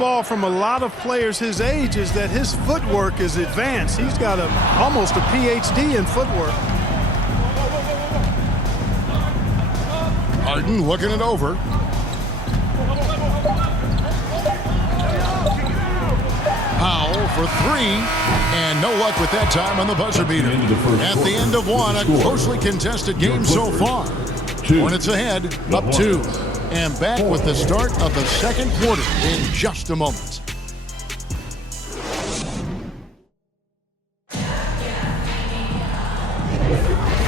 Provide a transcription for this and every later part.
ball from a lot of players his age is that his footwork is advanced. He's got almost a PhD in footwork. Harden looking it over. Powell for three, and no luck with that time on the buzzer beater. At the end of one, a closely contested game so far. Hornets ahead, up 2. And back with the start of the second quarter in just a moment.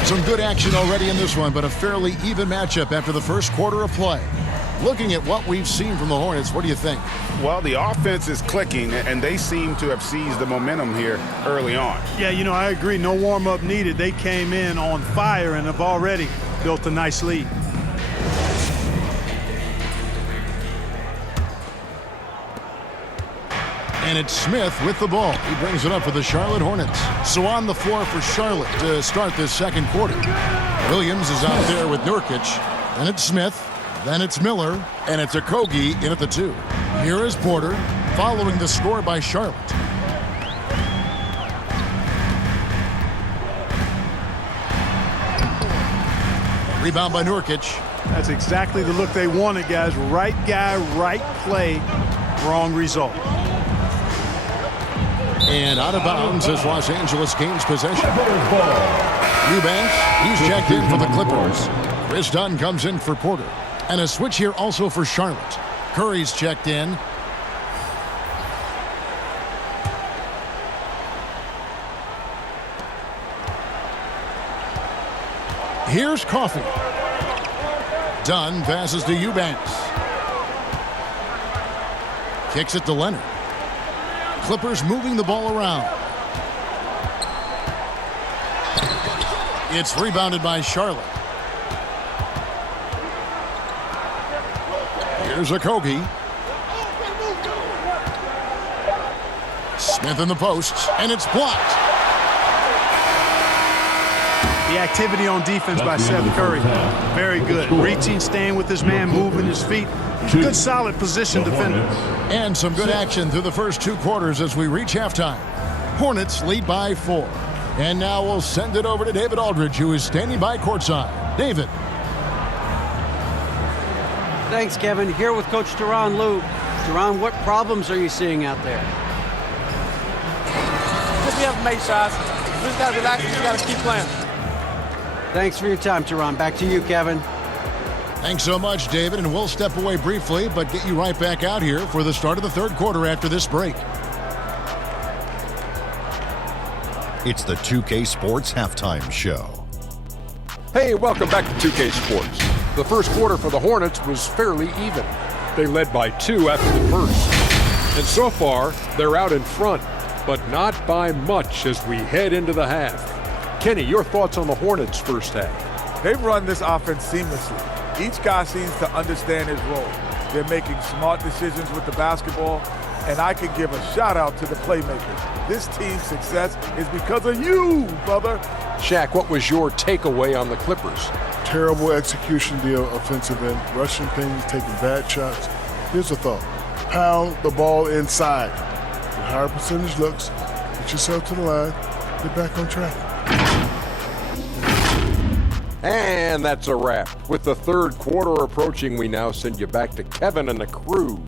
Some good action already in this one, but a fairly even matchup after the first quarter of play. Looking at what we've seen from the Hornets, what do you think? Well, the offense is clicking, and they seem to have seized the momentum here early on. Yeah, I agree. No warm-up needed. They came in on fire and have already built a nice lead. And it's Smith with the ball. He brings it up for the Charlotte Hornets. So on the floor for Charlotte to start this second quarter. Williams is out there with Nurkic. Then it's Smith. Then it's Miller. And it's Okogie in at the 2. Here is Porter following the score by Charlotte. Rebound by Nurkic. That's exactly the look they wanted, guys. Right guy, right play, wrong result. And out of bounds as Los Angeles gains possession. Eubanks, he's checked in for the Clippers. Chris Dunn comes in for Porter. And a switch here also for Charlotte. Curry's checked in. Here's Coffey. Dunn passes to Eubanks. Kicks it to Leonard. Clippers moving the ball around. It's rebounded by Charlotte. Here's Okogie. Smith in the post, and it's blocked. The activity on defense by Seth Curry, very good. Reaching, staying with his man, moving his feet. Good, solid position defender. And some good action through the first 2 quarters as we reach halftime. Hornets lead by 4. And now we'll send it over to David Aldridge, who is standing by courtside. David. Thanks, Kevin. Here with Coach Teron Lue. Teron, what problems are you seeing out there? Just we haven't made shots. We just got to relax. We just got to keep playing. Thanks for your time, Teron. Back to you, Kevin. Thanks so much, David, and we'll step away briefly, but get you right back out here for the start of the third quarter after this break. It's the 2K Sports Halftime Show. Hey, welcome back to 2K Sports. The first quarter for the Hornets was fairly even. They led by 2 after the first. And so far, they're out in front, but not by much as we head into the half. Kenny, your thoughts on the Hornets' first half? They've run this offense seamlessly. Each guy seems to understand his role. They're making smart decisions with the basketball, and I can give a shout-out to the playmakers. This team's success is because of you, brother. Shaq, what was your takeaway on the Clippers? Terrible execution deal, offensive end, rushing things, taking bad shots. Here's a thought. Pound the ball inside. With higher percentage looks, get yourself to the line, get back on track. And that's a wrap. With the third quarter approaching, we now send you back to Kevin and the crew.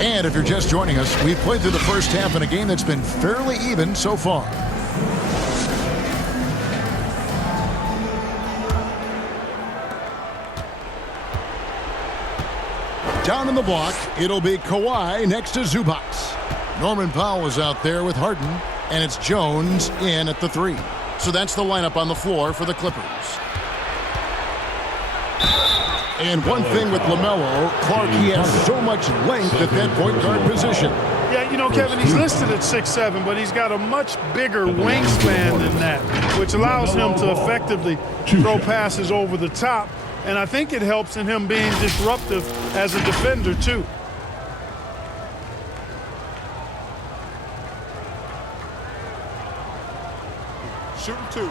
And if you're just joining us, we've played through the first half in a game that's been fairly even so far. Down in the block, it'll be Kawhi next to Zubac. Norman Powell is out there with Harden, and it's Jones in at the 3. So that's the lineup on the floor for the Clippers. And one thing with LaMelo, Clark, he has so much length at that point guard position. Yeah, Kevin, he's listed at 6'7", but he's got a much bigger wingspan than that, which allows him to effectively throw passes over the top. And I think it helps in him being disruptive as a defender, too. shooting 2.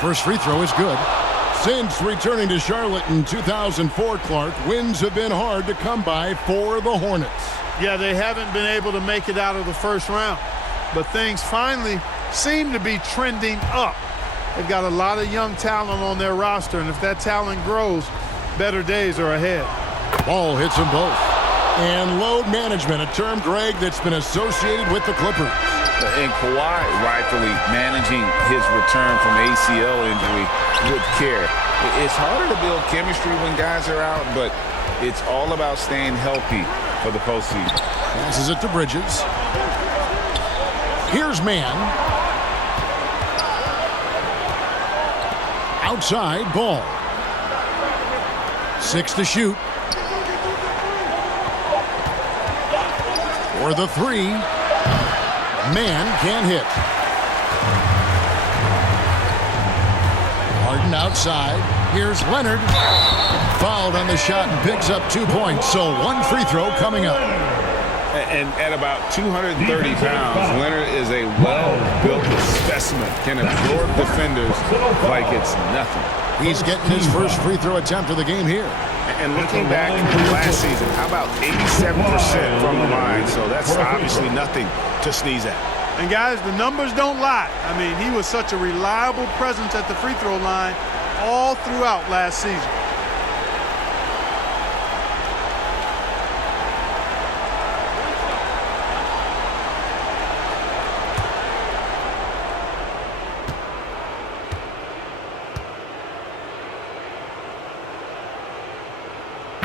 First free throw is good. Since returning to Charlotte in 2004, Clark, wins have been hard to come by for the Hornets. Yeah, they haven't been able to make it out of the first round, but things finally seem to be trending up. They've got a lot of young talent on their roster, and if that talent grows, better days are ahead. Ball hits them both. And load management, a term, Greg, that's been associated with the Clippers. And Kawhi rightfully managing his return from ACL injury with care. It's harder to build chemistry when guys are out, but it's all about staying healthy for the postseason. Passes it to Bridges. Here's man. Outside, Ball. 6 to shoot. For the 3. Man can't hit. Harden outside. Here's Leonard. Fouled on the shot and picks up 2 points. So 1 free throw coming up. And at about 230 pounds, Leonard is a well-built specimen. Can absorb defenders like it's nothing. He's getting his first free throw attempt of the game here. And looking back last season, how about 87% from the line? So that's obviously nothing to sneeze at. And guys, the numbers don't lie. I mean, he was such a reliable presence at the free throw line all throughout last season.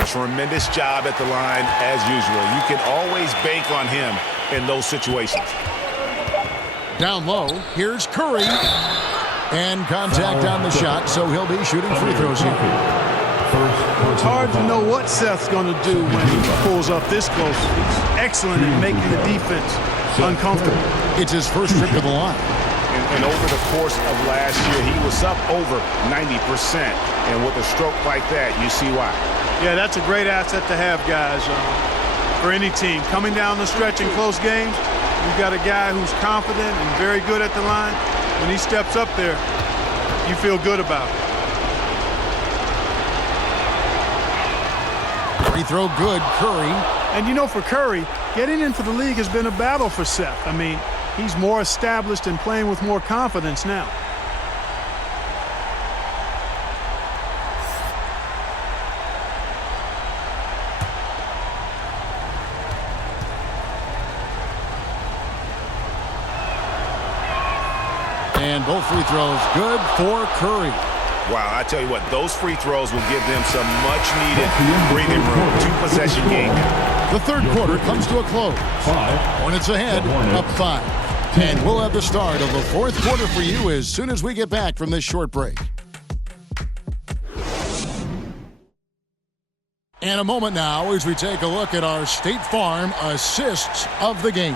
Tremendous job at the line as usual. You can always bank on him in those situations. Down low, here's Curry. And contact on the shot, so he'll be shooting free throws here. It's hard to know what Seth's going to do when he pulls up this close. He's excellent at making the defense uncomfortable. It's his first trip to the line. And over the course of last year, he was up over 90%. And with a stroke like that, you see why. Yeah, that's a great asset to have, guys, for any team. Coming down the stretch in close games, you've got a guy who's confident and very good at the line. When he steps up there, you feel good about it. Free throw good, Curry. And you know, for Curry, getting into the league has been a battle for Seth. I mean, he's more established and playing with more confidence now. And both free throws good for Curry. Wow, I tell you what, those free throws will give them some much-needed breathing room. 2-possession game. The third quarter comes to a close. Hornets ahead, up 5. And we'll have the start of the fourth quarter for you as soon as we get back from this short break. And a moment now as we take a look at our State Farm assists of the game.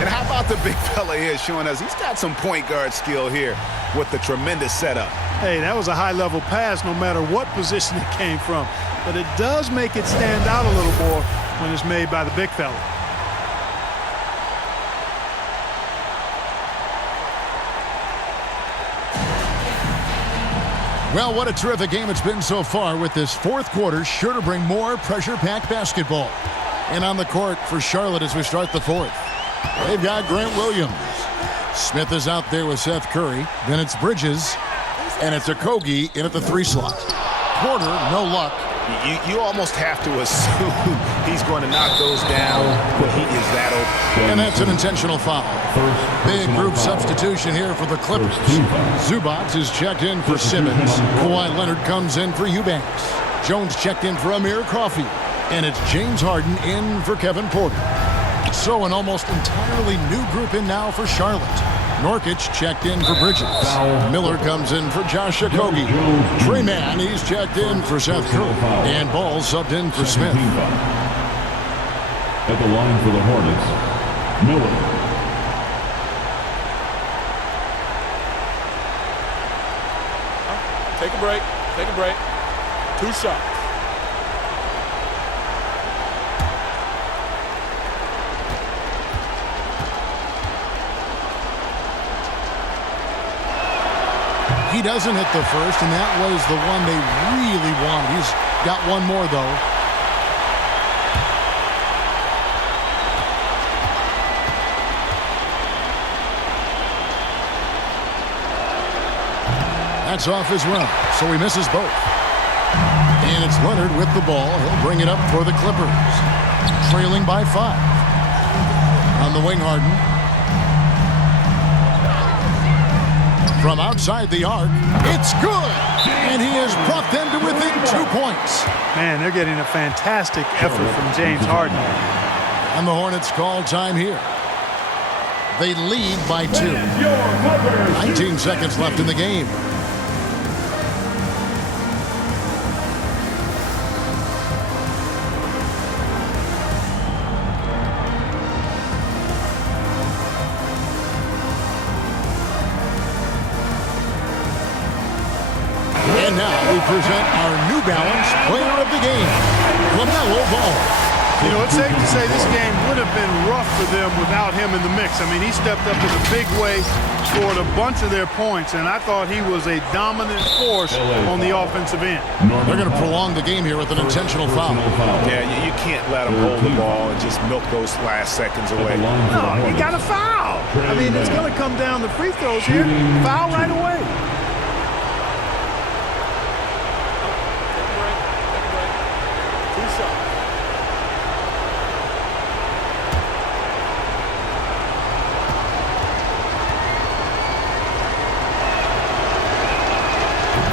And how about the big fella here showing us he's got some point guard skill here with the tremendous setup. Hey, that was a high-level pass no matter what position it came from. But it does make it stand out a little more when it's made by the big fella. Well, what a terrific game it's been so far, with this fourth quarter sure to bring more pressure-packed basketball. And on the court for Charlotte as we start the fourth, they've got Grant Williams. Smith is out there with Seth Curry. Then it's Bridges. And it's Okogie in at the 3 slot. Porter, no luck. You almost have to assume he's going to knock those down when he is that open. And that's an intentional foul. Big group substitution here for the Clippers. Zubac is checked in for Simmons. Kawhi Leonard comes in for Eubanks. Jones checked in for Amir Coffey. And it's James Harden in for Kevin Porter. So an almost entirely new group in now for Charlotte. Norkic checked in for Bridges. Miller comes in for Josh Okogie. Trey Mann, he's checked in for Seth Curry. And Ball subbed in for Smith. At the line for the Hornets, Miller. Take a break. Take a break. 2 shots. He doesn't hit the first, and that was the one they really wanted. He's got one more, though. That's off as well, so he misses both. And it's Leonard with the ball. He'll bring it up for the Clippers. Trailing by 5. On the wing, Harden. From outside the arc, it's good! And he has brought them to within 2 points. Man, they're getting a fantastic effort from James Harden. And the Hornets call time here. They lead by 2. 19 seconds left in the game. And now we present our New Balance Player of the Game, LaMelo Ball. You know, it's safe to say this game would have been rough for them without him in the mix. I mean, he stepped up in a big way, scored a bunch of their points, and I thought he was a dominant force on the offensive end. They're going to prolong the game here with an intentional foul. Yeah, you can't let him hold the ball and just milk those last seconds away. No, you got to foul. I mean, it's going to come down to free throws here. Foul right away.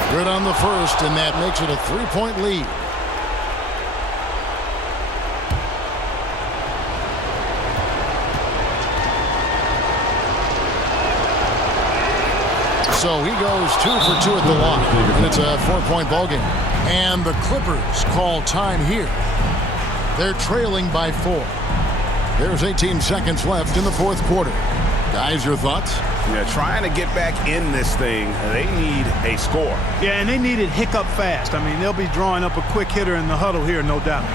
Good on the first, and that makes it a 3-point lead. So he goes 2 for 2 at the line, and it's a 4-point ball game. And the Clippers call time here. They're trailing by 4. There's 18 seconds left in the fourth quarter. Guys, your thoughts? Yeah, trying to get back in this thing, they need a score. Yeah, and they need it hiccup fast. I mean, they'll be drawing up a quick hitter in the huddle here, no doubt.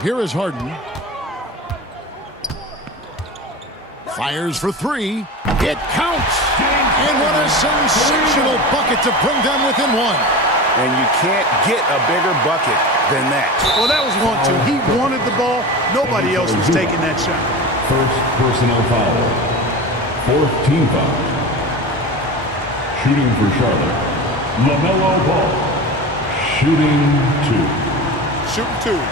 Here is Harden. Fires for 3. It counts! And what a sensational bucket to bring them within 1. And you can't get a bigger bucket than that. Well, that was 1-2. He wanted the ball. Nobody else was taking that shot. First personal foul. Fourth team foul. Shooting for Charlotte, LaMelo Ball. Shooting 2. Shooting 2.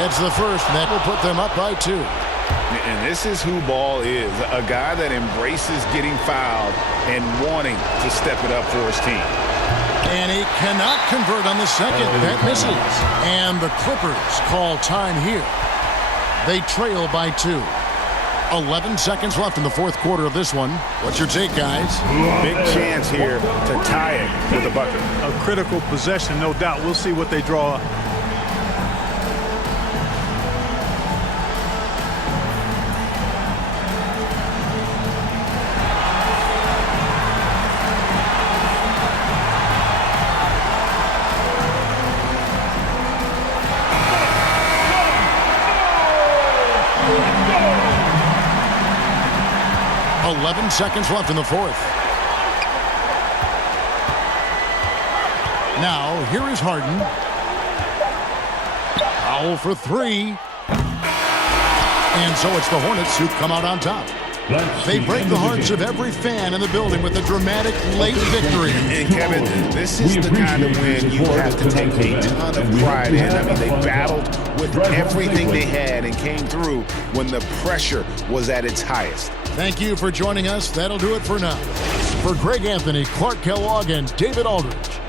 It's the first, and that will put them up by 2. And this is who Ball is, a guy that embraces getting fouled and wanting to step it up for his team. And he cannot convert on the second. That misses. And the Clippers call time here. They trail by 2. 11 seconds left in the fourth quarter of this one. What's your take, guys? Big chance here to tie it with a bucket. A critical possession, no doubt. We'll see what they draw up. Go! 11 seconds left in the fourth. Now, here is Harden. Foul for 3. And so it's the Hornets who come out on top. They break the hearts of every fan in the building with a dramatic late victory. And Kevin, this is the kind of win you have to take a ton of pride in. I mean, they battled with everything they had and came through when the pressure was at its highest. Thank you for joining us. That'll do it for now. For Greg Anthony, Clark Kellogg, and David Aldridge,